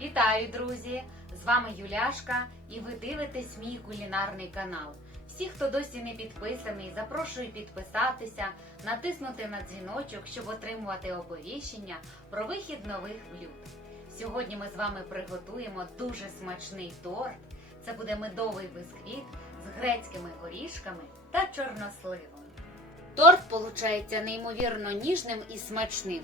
Вітаю, друзі! З вами Юляшка, і ви дивитесь мій кулінарний канал. Всі, хто досі не підписаний, запрошую підписатися, натиснути на дзвіночок, щоб отримувати оповіщення про вихід нових блюд. Сьогодні ми з вами приготуємо дуже смачний торт. Це буде медовий бисквіт з грецькими горішками та чорносливом. Торт получається неймовірно ніжним і смачним.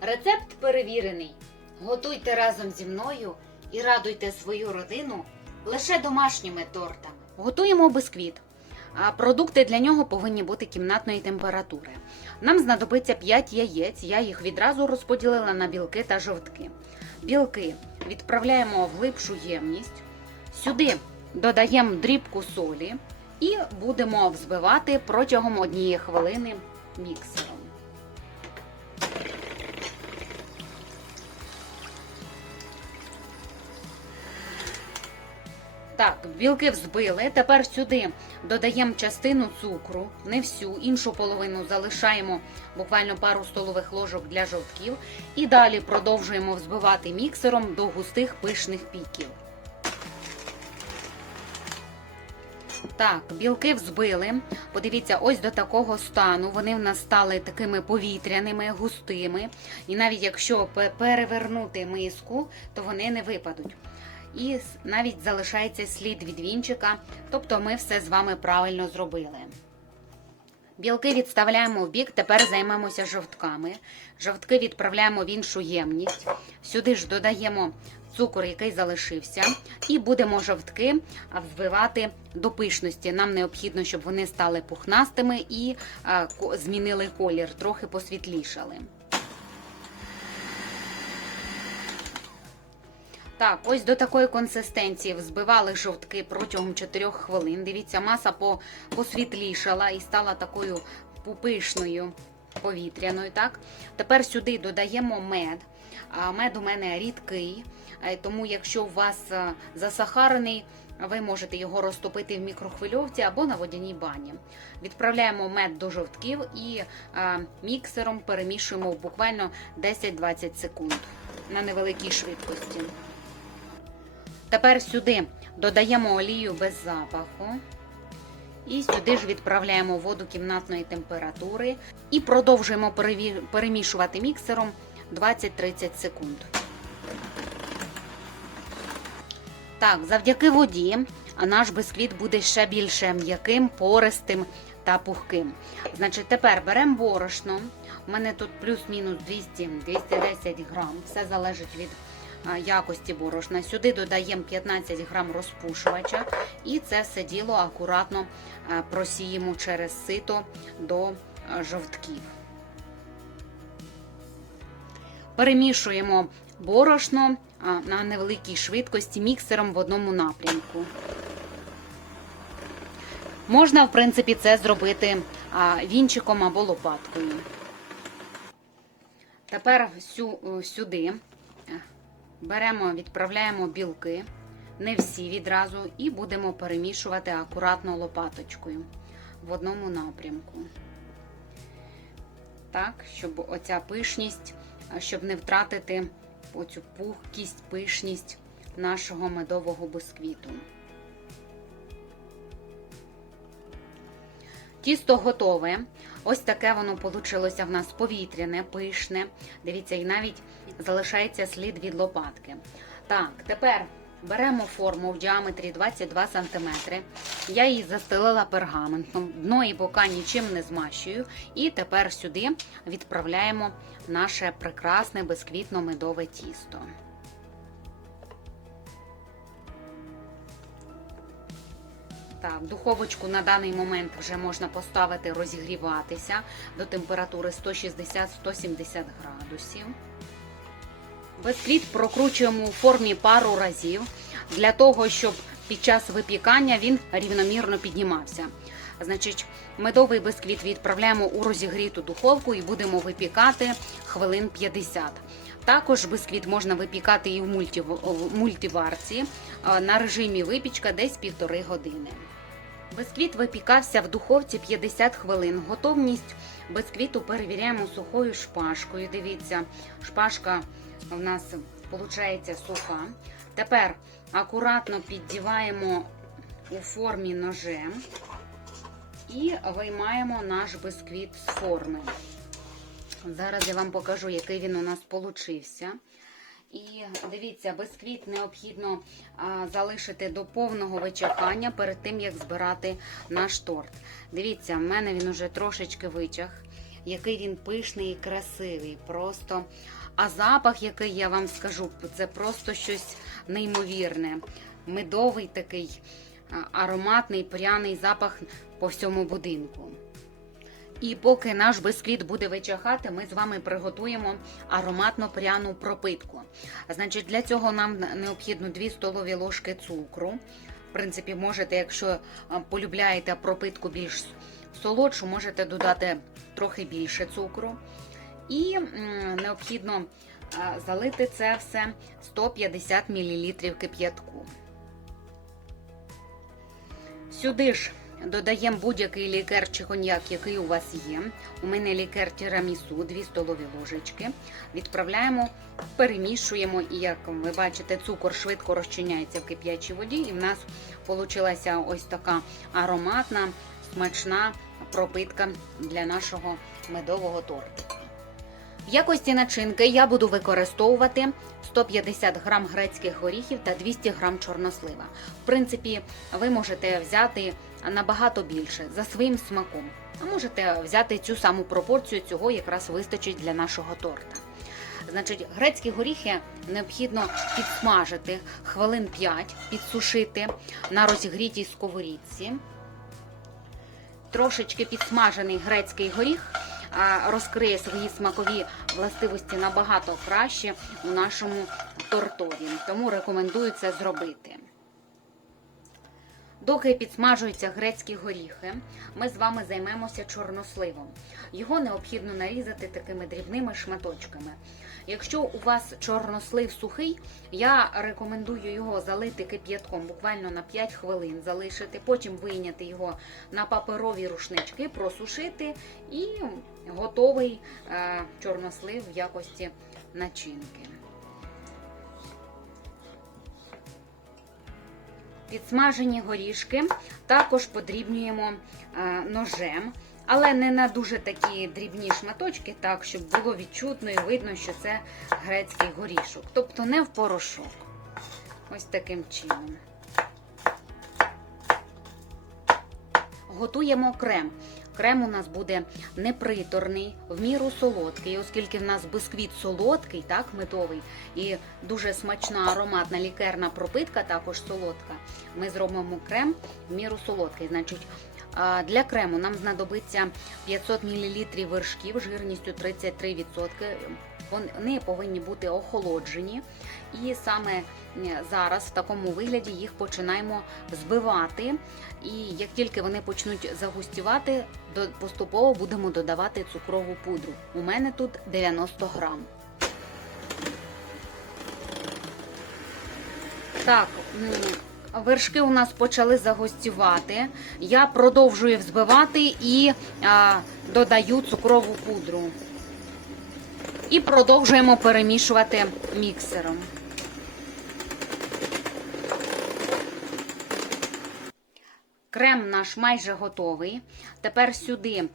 Рецепт перевірений. Готуйте разом зі мною і радуйте свою родину лише домашніми тортами. Готуємо бисквіт. А продукти для нього повинні бути кімнатної температури. Нам знадобиться 5 яєць. Я їх відразу розподілила на білки та жовтки. Білки відправляємо в глибшу ємність. Сюди додаємо дрібку солі і будемо взбивати протягом однієї хвилини міксером. Так, білки взбили. Тепер сюди додаємо частину цукру, не всю, іншу половину залишаємо буквально пару столових ложок для жовтків. І далі продовжуємо взбивати міксером до густих пишних піків. Так, білки взбили. Подивіться, ось до такого стану. Вони в нас стали такими повітряними, густими. І навіть якщо перевернути миску, то вони не випадуть. І навіть залишається слід від вінчика, тобто ми все з вами правильно зробили. Білки відставляємо в бік, тепер займемося жовтками. Жовтки відправляємо в іншу ємність. Сюди ж додаємо цукор, який залишився, і будемо жовтки а, взбивати до пишності. Нам необхідно, щоб вони стали пухнастими і змінили колір, трохи посвітлішали. Так, ось до такої консистенції взбивали жовтки протягом 4 хвилин. Дивіться, маса по- посвітлішала і стала такою пупишною, повітряною. Так? Тепер сюди додаємо мед. А Мед у мене рідкий, е, тому якщо у вас е, засахарений, ви можете його розтопити в мікрохвильовці або на водяній бані. Відправляємо мед до жовтків і е, міксером перемішуємо буквально 10-20 секунд на невеликій швидкості. Тепер сюди додаємо олію без запаху. І сюди ж відправляємо воду кімнатної температури і продовжуємо перемішувати міксером 20-30 секунд. Так, завдяки воді наш бисквіт буде ще більше м'яким, пористим та пухким. Значить, тепер беремо борошно. У мене тут плюс-мінус 200-210 грам. Все залежить від якості борошна. Сюди додаємо 15 грам розпушувача і це все діло акуратно просіємо через сито до жовтків. Перемішуємо борошно на невеликій швидкості міксером в одному напрямку. Можна, в принципі, це зробити вінчиком або лопаткою. Тепер сю- сюди е, беремо, відправляємо білки, не всі відразу, і будемо перемішувати акуратно лопаточкою в одному напрямку. Так, щоб оця пишність, щоб не втратити оцю пухкість, пишність нашого медового бисквіту. Тісто готове. Ось таке воно вийшло в нас повітряне, пишне. Дивіться, і навіть залишається слід від лопатки. Так, тепер беремо форму в діаметрі 22 см. Я її застелила пергаментом, дно і бока нічим не змащую. І тепер сюди відправляємо наше прекрасне бисквітно-медове тісто. Так, духовочку на даний момент вже можна поставити розігріватися до температури 160-170 градусів. Бисквіт прокручуємо у формі пару разів для того, щоб під час випікання він рівномірно піднімався. Значить, медовий бисквіт відправляємо у розігріту духовку і будемо випікати хвилин 50. Також бисквіт можна випікати і в мультиварці на режимі випічка десь півтори години. Бисквіт випікався в духовці 50 хвилин. Готовність бисквіту перевіряємо сухою шпажкою. Дивіться, шпажка в нас виходить суха. Тепер акуратно піддіваємо у формі ножем і виймаємо наш бисквіт з форми. Зараз я вам покажу, який він у нас получився. І дивіться, бисквіт необхідно залишити до повного вичахання перед тим, як збирати наш торт. Дивіться, в мене він уже трошечки вичах, який він пишний і красивий. Просто. А запах, який я вам скажу, це просто щось неймовірне. Медовий такий ароматний, пряний запах по всьому будинку. І поки наш бисквіт буде вичахати, ми з вами приготуємо ароматно пряну пропитку. Значить, для цього нам необхідно 2 столові ложки цукру. В принципі, можете, якщо полюбляєте пропитку більш солодшу, можете додати трохи більше цукру. І необхідно залити це все 150 мл кип'ятку. Сюди ж додаємо будь-який лікер чи коньяк, який у вас є. У мене лікер тірамісу, 2 столові ложечки. Відправляємо, перемішуємо, і як ви бачите, цукор швидко розчиняється в кип'ячій воді. І в нас вийшла ось така ароматна, смачна пропитка для нашого медового тортика. В якості начинки я буду використовувати 150 грам грецьких горіхів та 200 грам чорнослива. В принципі, ви можете взяти набагато більше за своїм смаком. А можете взяти цю саму пропорцію, цього якраз вистачить для нашого торта. Значить, грецькі горіхи необхідно підсмажити хвилин 5, підсушити на розігрітій сковорідці. Трошечки підсмажений грецький горіх розкриє свої смакові властивості набагато краще у нашому тортові. Тому рекомендую це зробити. Доки підсмажуються грецькі горіхи, ми з вами займемося чорносливом. Його необхідно нарізати такими дрібними шматочками. Якщо у вас чорнослив сухий, я рекомендую його залити кип'ятком буквально на 5 хвилин, залишити, потім вийняти його на паперові рушнички, просушити і готовий е, чорнослив в якості начинки. Підсмажені горішки також подрібнюємо е, ножем, але не на дуже такі дрібні шматочки, так, щоб було відчутно і видно, що це грецький горішок. Тобто не в порошок. Ось таким чином. Готуємо крем. Крем у нас буде неприторний, в міру солодкий, оскільки в нас бисквіт солодкий, так, медовий, і дуже смачна ароматна лікерна пропитка, також солодка. Ми зробимо крем в міру солодкий. Значить, для крему нам знадобиться 500 мл вершків жирністю 33%. Вони повинні бути охолоджені. І саме е, зараз в такому вигляді їх починаємо збивати. І як тільки вони почнуть загустівати, поступово будемо додавати цукрову пудру. У мене тут 90 грам. Так, вершки у нас почали загустівати. Я продовжую взбивати і а, додаю цукрову пудру. І продовжуємо перемішувати міксером. Крем наш майже готовий. Тепер сюди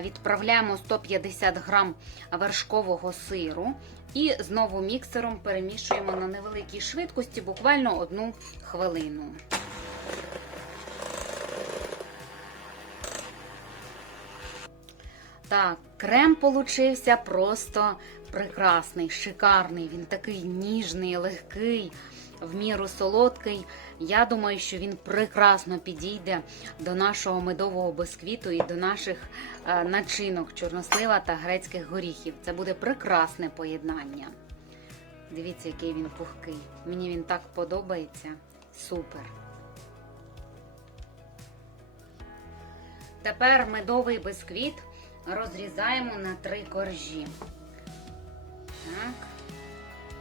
відправляємо 150 грам вершкового сиру і знову міксером перемішуємо на невеликій швидкості, буквально одну хвилину. Так, крем получився просто прекрасний, шикарний. Він такий ніжний, легкий, в міру солодкий. Я думаю, що він прекрасно підійде до нашого медового бисквіту і до наших е, начинок чорнослива та грецьких горіхів. Це буде прекрасне поєднання. Дивіться, який він пухкий. Мені він так подобається. Супер. Тепер медовий бисквіт розрізаємо на три коржі. Так.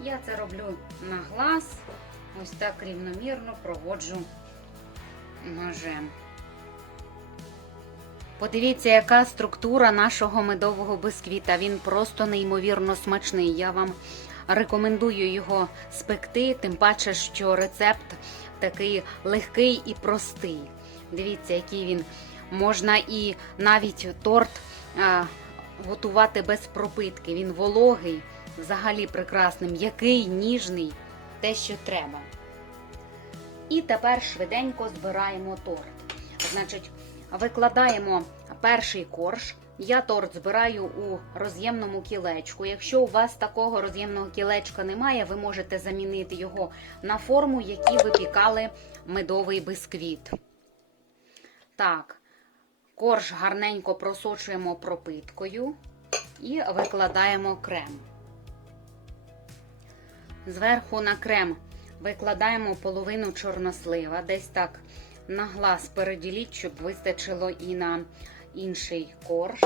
Я це роблю на глаз. Ось так рівномірно проводжу ножем. Подивіться, яка структура нашого медового бисквіта. Він просто неймовірно смачний. Я вам рекомендую його спекти, тим паче, що рецепт такий легкий і простий. Дивіться, який він можна і навіть торт готувати без пропитки. Він вологий, взагалі прекрасний, м'який, ніжний, те, що треба. І тепер швиденько збираємо торт. Значить, викладаємо перший корж. Я торт збираю у роз'ємному кілечку. Якщо у вас такого роз'ємного кілечка немає, ви можете замінити його на форму, які випікали медовий бисквіт. Так, корж гарненько просочуємо пропиткою і викладаємо крем. Зверху на крем викладаємо половину чорнослива, десь так на глаз переділіть, щоб вистачило і на інший корж.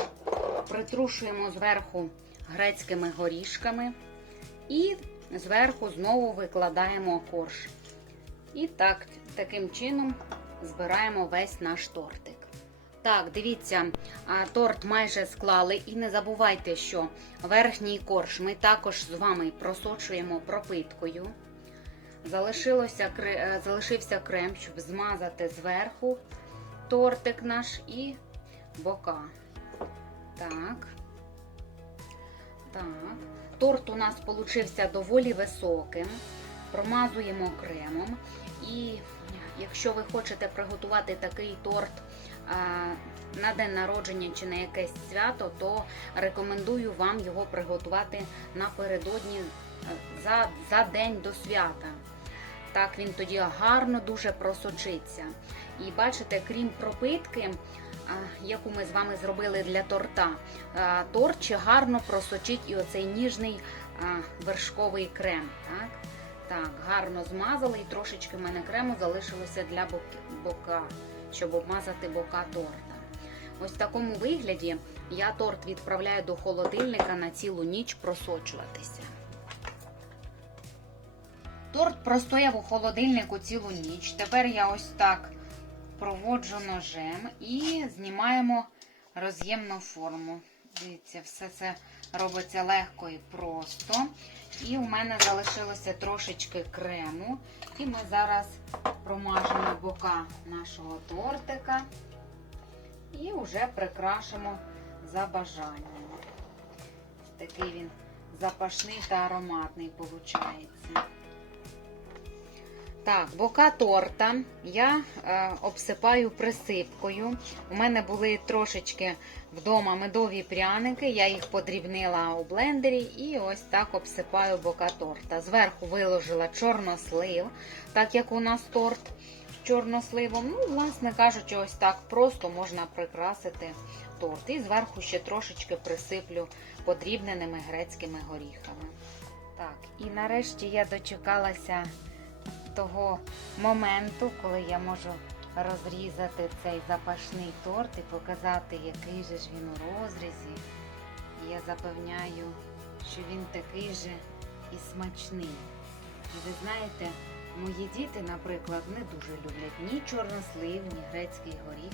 Притрушуємо зверху грецькими горішками і зверху знову викладаємо корж. І так, таким чином збираємо весь наш тортик. Так, дивіться, торт майже склали. І не забувайте, що верхній корж ми також з вами просочуємо пропиткою. Залишилося, е, залишився крем, щоб змазати зверху тортик наш і бока. Так. Так. Торт у нас получився доволі високим. Промазуємо кремом. І якщо ви хочете приготувати такий торт на день народження чи на якесь свято, то рекомендую вам його приготувати напередодні е, за, за день до свята. Так він тоді гарно дуже просочиться. І бачите, крім пропитки, а, яку ми з вами зробили для торта, а, торт ще гарно просочить і оцей ніжний вершковий крем. Так? Так, гарно змазали і трошечки в мене крему залишилося для бока, щоб обмазати бока торта. Ось в такому вигляді я торт відправляю до холодильника на цілу ніч просочуватися. Торт простояв у холодильнику цілу ніч. Тепер я ось так проводжу ножем і знімаємо роз'ємну форму. Дивіться, все це робиться легко і просто. І у мене залишилося трошечки крему. І ми зараз промажемо бока нашого тортика і вже прикрашимо за бажанням. Такий він запашний та ароматний виходить. Так, бока торта я е, обсипаю присипкою. У мене були трошечки вдома медові пряники, я їх подрібнила у блендері і ось так обсипаю бока торта. Зверху виложила чорнослив, так як у нас торт з чорносливом. Ну, власне кажучи, ось так просто можна прикрасити торт. І зверху ще трошечки присиплю подрібненими грецькими горіхами. Так, і нарешті я дочекалася того моменту, коли я можу розрізати цей запашний торт і показати, який же ж він у розрізі. Я запевняю, що він такий же і смачний. І ви знаєте, мої діти, наприклад, не дуже люблять ні чорнослив, ні грецький горіх,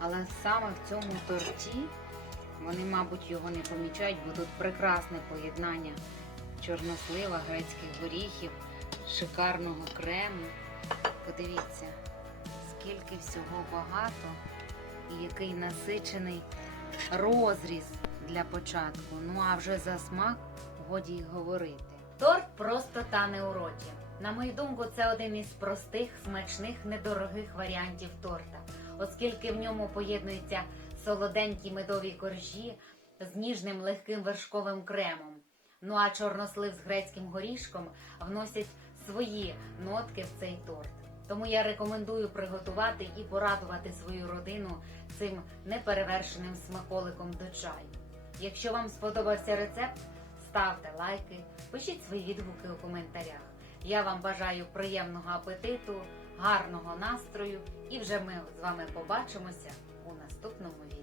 але саме в цьому торті вони, мабуть, його не помічають, бо тут прекрасне поєднання чорнослива, грецьких горіхів шикарного крему. Подивіться, скільки всього багато і який насичений розріз для початку. Ну а вже за смак годі й говорити. Торт просто тане у роті. На мою думку, це один із простих, смачних, недорогих варіантів торта, оскільки в ньому поєднуються солоденькі медові коржі з ніжним легким вершковим кремом. Ну а чорнослив з грецьким горішком вносять свої нотки в цей торт. Тому я рекомендую приготувати і порадувати свою родину цим неперевершеним смаколиком до чаю. Якщо вам сподобався рецепт, ставте лайки, пишіть свої відгуки у коментарях. Я вам бажаю приємного апетиту, гарного настрою і вже ми з вами побачимося у наступному відео.